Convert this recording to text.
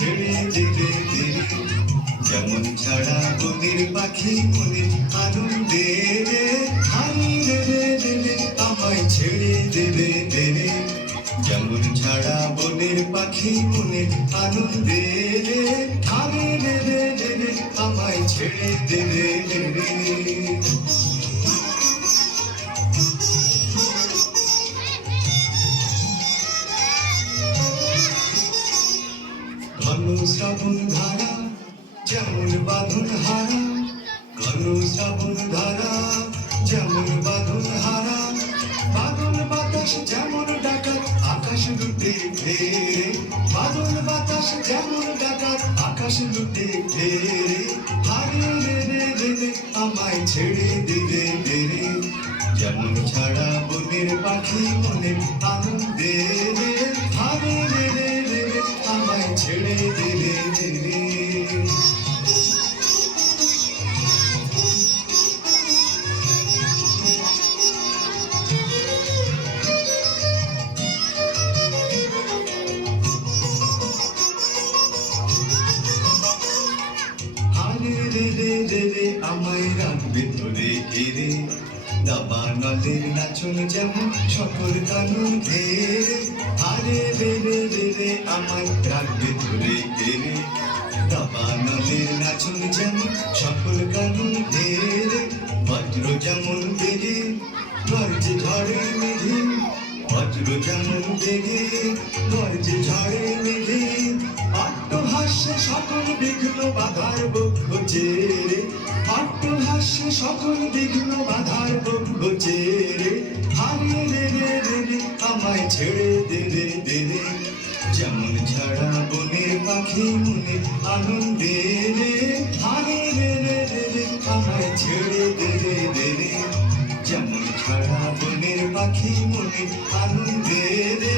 ছেড়ে দেবে দেবে, যেমন ছাড়া বনের পাখি মনে আনন্দে রে, হানি দেবে দেবে আমায় ছেড়ে দেবে দেবে, যেমন ছাড়া বনের পাখি মনে আনন্দে রে, হানি দেবে দেবে আমায় ছেড়ে দেবে দেবে। ঘন শ্রাবণ ধারা যেমন বাঁধন হারা, ঘন শ্রাবণ ধারা যেমন বাঁধন হারা, বাদল বাতাস যেমন ডাকাত আকাশ লুটে ফেরে, বাদল বাতাস যেমন ডাকাত আকাশ লুটে ফেরে, হারিয়ে রে রে রে রে আমায় ছেড়ে দিলে দেরে, যেমন ছাড়া বনের পাখি মনে আনন্দে রে, হারিয়ে রে রে রে রে আমায় ছেড়ে দিলে দেরে। রে রে রে রে আমায় রাখবে ধরে ঘিরে, দাবানলের নাচন যেমন সকল কানুন ঘেরে, আরে রে রে রে রে আমায় রাখবে ধরে ঘিরে, দাবানলের নাচন যেমন সকল কানুন ঘেরে, বজ্র যেমন বেগে গর্জে ঝড়ে মেঘে, বজ্র যেমন বেগে গর্জে ঝড়ে মেঘে, অট্টহাস্যে সকল বিঘ্ন বাধার বক্ষ চেরে, অট্টহাস্যে সকল বিঘ্ন বাধার বক্ষ চেরে, হারিয়ে রে রে রে রে আমায় ছেড়ে দেরে দেরে, যেমন ছাড়া বনের পাখি মনে আনন্দে রে, হারিয়ে রে রে রে রে আমায় ছেড়ে দেরে দেরে, যেমন ছাড়া বনের পাখি মনে আনন্দে রে।